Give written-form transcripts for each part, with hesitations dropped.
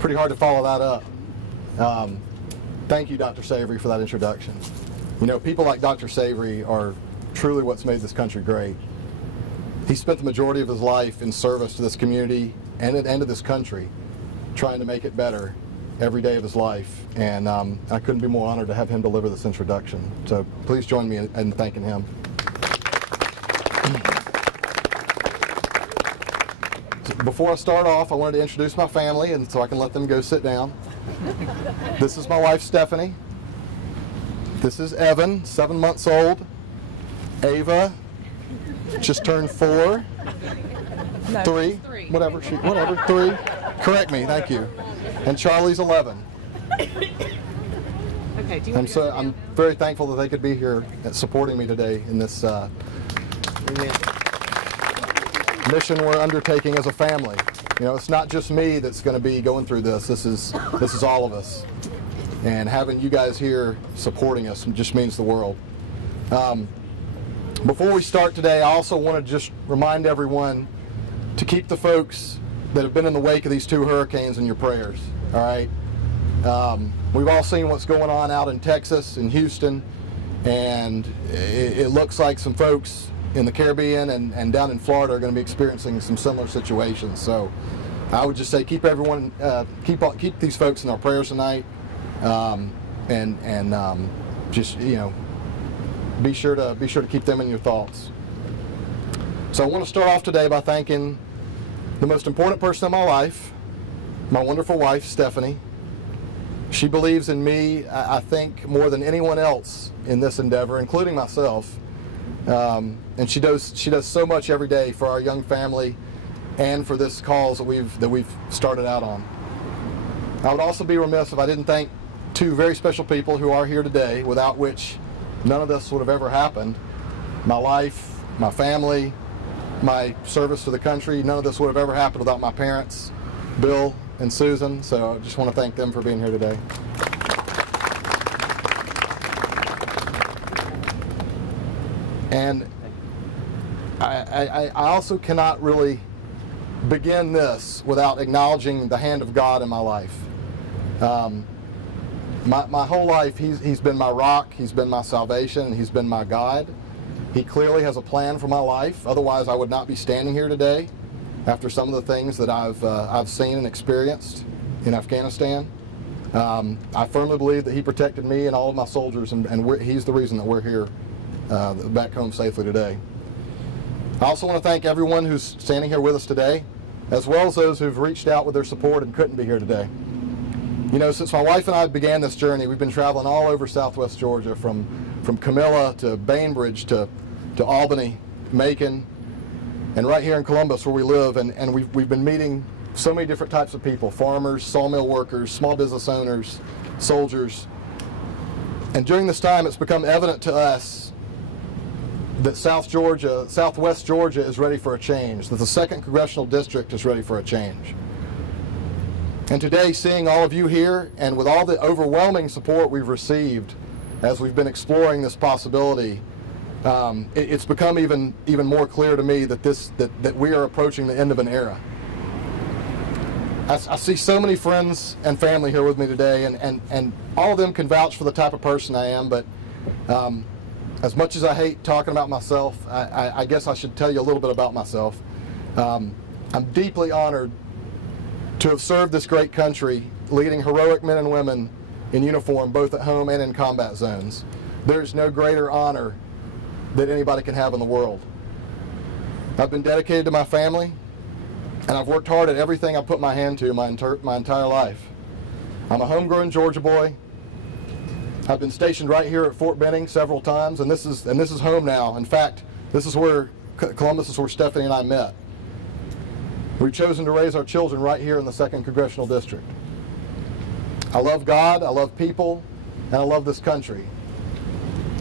pretty hard to follow that up. Thank you, Dr. Savory, for that introduction. You know, people like Dr. Savory are truly what's made this country great. He spent the majority of his life in service to this community and to this country, trying to make it better every day of his life. And I couldn't be more honored to have him deliver this introduction. So please join me in thanking him. Before I start off, I wanted to introduce my family, and so I can let them go sit down. This is my wife, Stephanie. This is Evan, 7 months old. Ava just turned 4. No, 3. three. Whatever, 3. Correct me, thank you. And Charlie's 11. Okay, do you And so I'm very thankful that they could be here supporting me today in this mission we're undertaking as a family. You know, it's not just me that's going to be going through this. This is all of us. And having you guys here supporting us just means the world. Before we start today, I also want to just remind everyone to keep the folks that have been in the wake of these 2 hurricanes in your prayers. All right. We've all seen what's going on out in Texas and Houston, and it looks like some folks in the Caribbean and down in Florida are going to be experiencing some similar situations. So I would just say keep everyone, keep these folks in our prayers tonight, and just, you know, be sure to keep them in your thoughts. So I want to start off today by thanking the most important person in my life, my wonderful wife, Stephanie. She believes in me, I think, more than anyone else in this endeavor, including myself. And she does so much every day for our young family and for this cause that we've started out on. I would also be remiss if I didn't thank 2 very special people who are here today, without which none of this would have ever happened. My life, my family, my service to the country, none of this would have ever happened without my parents, Bill and Susan. So I just want to thank them for being here today. And I also cannot really begin this without acknowledging the hand of God in my life. My whole life, he's been my rock, he's been my salvation, and he's been my guide. He clearly has a plan for my life. Otherwise, I would not be standing here today after some of the things that I've seen and experienced in Afghanistan. I firmly believe that he protected me and all of my soldiers, and he's the reason that we're here back home safely today. I also want to thank everyone who's standing here with us today, as well as those who've reached out with their support and couldn't be here today. You know, since my wife and I began this journey, we've been traveling all over Southwest Georgia, from Camilla to Bainbridge to Albany, Macon, and right here in Columbus where we live. And we've been meeting so many different types of people: farmers, sawmill workers, small business owners, soldiers. And during this time, it's become evident to us that Southwest Georgia is ready for a change, that the 2nd Congressional District is ready for a change. And today, seeing all of you here, and with all the overwhelming support we've received as we've been exploring this possibility, it's become even more clear to me that we are approaching the end of an era. I see so many friends and family here with me today, and all of them can vouch for the type of person I am, but as much as I hate talking about myself, I guess I should tell you a little bit about myself. I'm deeply honored to have served this great country, leading heroic men and women in uniform, both at home and in combat zones. There's no greater honor that anybody can have in the world. I've been dedicated to my family, and I've worked hard at everything I put my hand to my entire life. I'm a homegrown Georgia boy. I've been stationed right here at Fort Benning several times, and this is home now. In fact, this is where Columbus is where Stephanie and I met. We've chosen to raise our children right here in the 2nd Congressional District. I love God, I love people, and I love this country.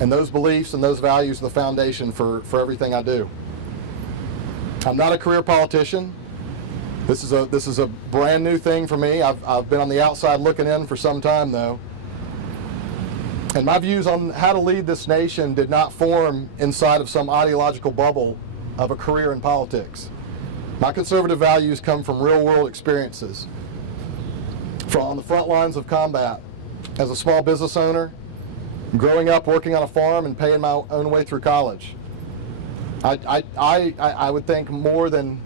And those beliefs and those values are the foundation for everything I do. I'm not a career politician. This is a brand new thing for me. I've been on the outside looking in for some time, though. And my views on how to lead this nation did not form inside of some ideological bubble of a career in politics. My conservative values come from real-world experiences. on the front lines of combat, as a small business owner, growing up working on a farm and paying my own way through college. I would think more than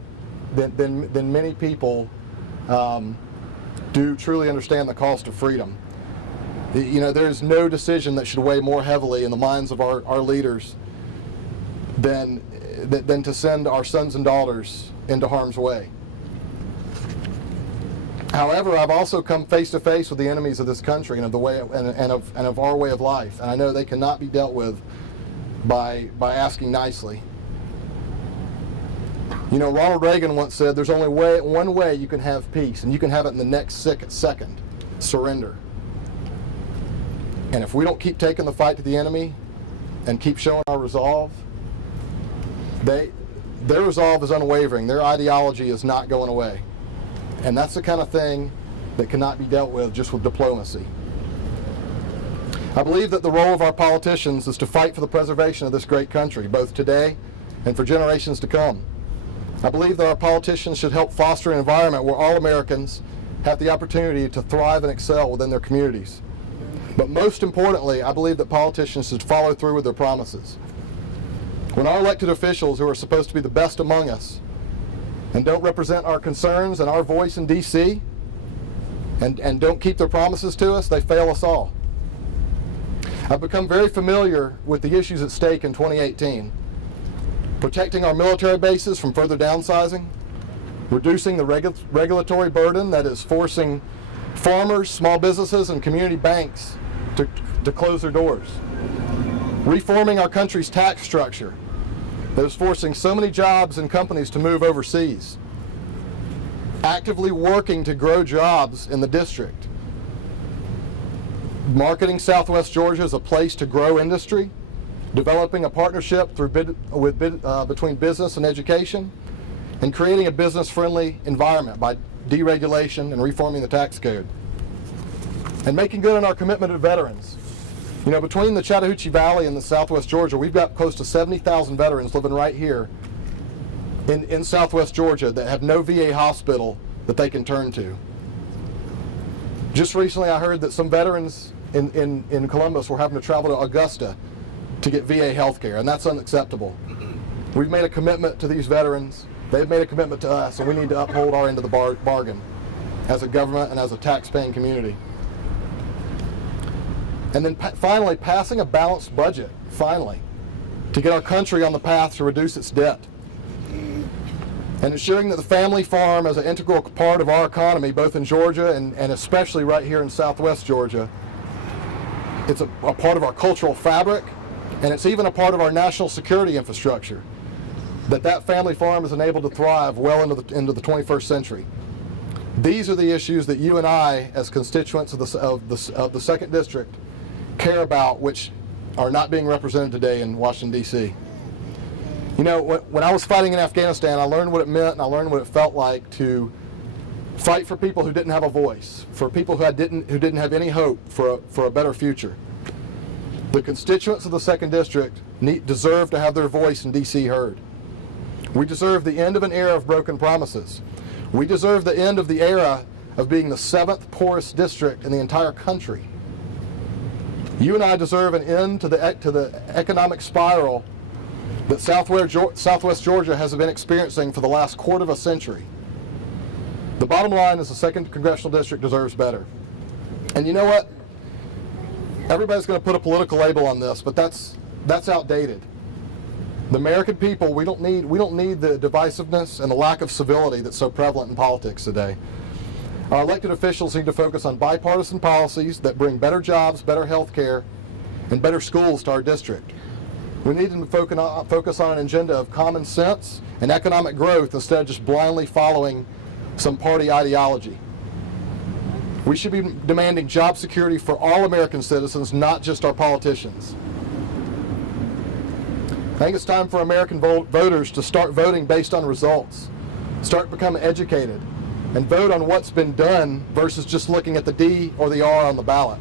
many people do truly understand the cost of freedom. You know, there's no decision that should weigh more heavily in the minds of our leaders than to send our sons and daughters into harm's way. However, I've also come face to face with the enemies of this country and of the way and of our way of life, and I know they cannot be dealt with by asking nicely. You know, Ronald Reagan once said, "There's only one way you can have peace, and you can have it in the next second: surrender." And if we don't keep taking the fight to the enemy and keep showing our resolve, their resolve is unwavering. Their ideology is not going away. And that's the kind of thing that cannot be dealt with just with diplomacy. I believe that the role of our politicians is to fight for the preservation of this great country, both today and for generations to come. I believe that our politicians should help foster an environment where all Americans have the opportunity to thrive and excel within their communities. But most importantly, I believe that politicians should follow through with their promises. When our elected officials, who are supposed to be the best among us, and don't represent our concerns and our voice in D.C., and don't keep their promises to us, they fail us all. I've become very familiar with the issues at stake in 2018. Protecting our military bases from further downsizing, reducing the regulatory burden that is forcing farmers, small businesses, and community banks to close their doors, reforming our country's tax structure that is forcing so many jobs and companies to move overseas, actively working to grow jobs in the district, marketing Southwest Georgia as a place to grow industry, developing a partnership between business and education, and creating a business-friendly environment by deregulation and reforming the tax code, and making good on our commitment to veterans. You know, between the Chattahoochee Valley and the Southwest Georgia, we've got close to 70,000 veterans living right here in Southwest Georgia that have no VA hospital that they can turn to. Just recently I heard that some veterans in Columbus were having to travel to Augusta to get VA health care, and that's unacceptable. We've made a commitment to these veterans. They've made a commitment to us, and we need to uphold our end of the bargain as a government and as a tax-paying community. And then finally, passing a balanced budget, finally, to get our country on the path to reduce its debt. And ensuring that the family farm is an integral part of our economy, both in Georgia and especially right here in Southwest Georgia. It's a part of our cultural fabric, and it's even a part of our national security infrastructure, that family farm is enabled to thrive well into the 21st century. These are the issues that you and I, as constituents of the 2nd District, care about, which are not being represented today in Washington, D.C. You know, when I was fighting in Afghanistan, I learned what it meant and I learned what it felt like to fight for people who didn't have a voice, for people who didn't have any hope for a better future. The constituents of the 2nd District deserve to have their voice in D.C. heard. We deserve the end of an era of broken promises. We deserve the end of the era of being the 7th poorest district in the entire country. You and I deserve an end to the economic spiral that Southwest Georgia has been experiencing for the last quarter of a century. The bottom line is the 2nd Congressional District deserves better. And you know what? Everybody's going to put a political label on this, but that's outdated. The American people, we don't need the divisiveness and the lack of civility that's so prevalent in politics today. Our elected officials need to focus on bipartisan policies that bring better jobs, better health care, and better schools to our district. We need to focus on an agenda of common sense and economic growth instead of just blindly following some party ideology. We should be demanding job security for all American citizens, not just our politicians. I think it's time for American voters to start voting based on results, start becoming educated, and vote on what's been done versus just looking at the D or the R on the ballot.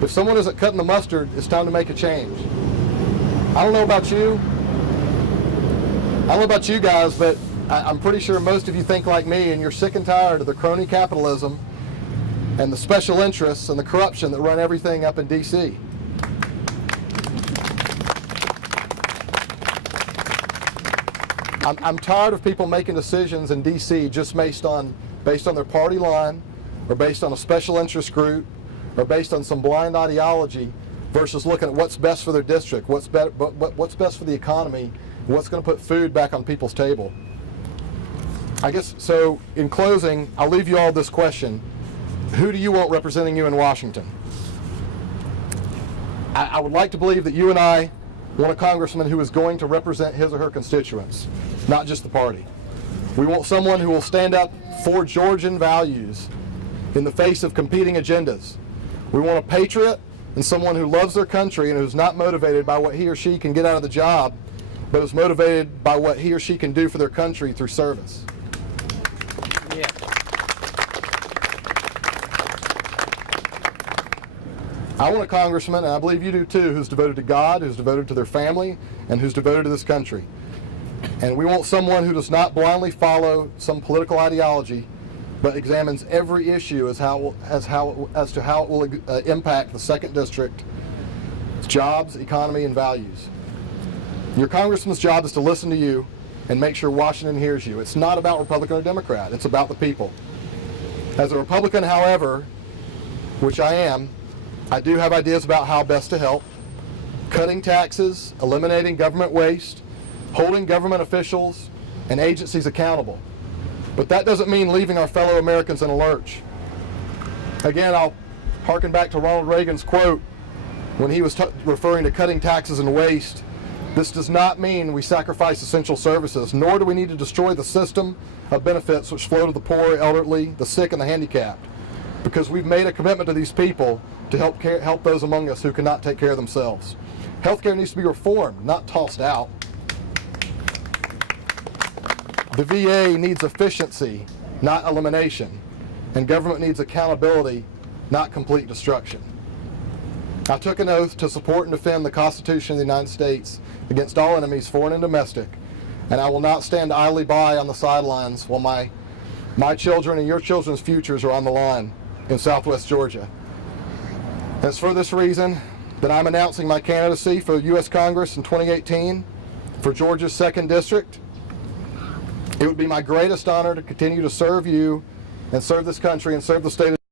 If someone isn't cutting the mustard, it's time to make a change. I don't know about you. I don't know about you guys, but I'm pretty sure most of you think like me, and you're sick and tired of the crony capitalism and the special interests and the corruption that run everything up in D.C. I'm tired of people making decisions in D.C. just based on their party line, or based on a special interest group, or based on some blind ideology, versus looking at what's best for their district, what's best for the economy, what's going to put food back on people's table. I guess, so in closing, I'll leave you all this question. Who do you want representing you in Washington? I would like to believe that you and I want a congressman who is going to represent his or her constituents, not just the party. We want someone who will stand up for Georgian values in the face of competing agendas. We want a patriot and someone who loves their country and who's not motivated by what he or she can get out of the job, but is motivated by what he or she can do for their country through service. Yeah. I want a congressman, and I believe you do too, who's devoted to God, who's devoted to their family, and who's devoted to this country. And we want someone who does not blindly follow some political ideology, but examines every issue as to how it will impact the 2nd District, jobs, economy, and values. Your congressman's job is to listen to you and make sure Washington hears you. It's not about Republican or Democrat. It's about the people. As a Republican, however, which I am, I do have ideas about how best to help. Cutting taxes, eliminating government waste, holding government officials and agencies accountable. But that doesn't mean leaving our fellow Americans in a lurch. Again, I'll harken back to Ronald Reagan's quote when he was referring to cutting taxes and waste. This does not mean we sacrifice essential services, nor do we need to destroy the system of benefits which flow to the poor, elderly, the sick, and the handicapped, because we've made a commitment to these people to help those among us who cannot take care of themselves. Healthcare needs to be reformed, not tossed out. The VA needs efficiency, not elimination, and government needs accountability, not complete destruction. I took an oath to support and defend the Constitution of the United States against all enemies, foreign and domestic, and I will not stand idly by on the sidelines while my children and your children's futures are on the line in Southwest Georgia. It's for this reason that I'm announcing my candidacy for U.S. Congress in 2018 for Georgia's 2nd District. It would be my greatest honor to continue to serve you and serve this country and serve the state of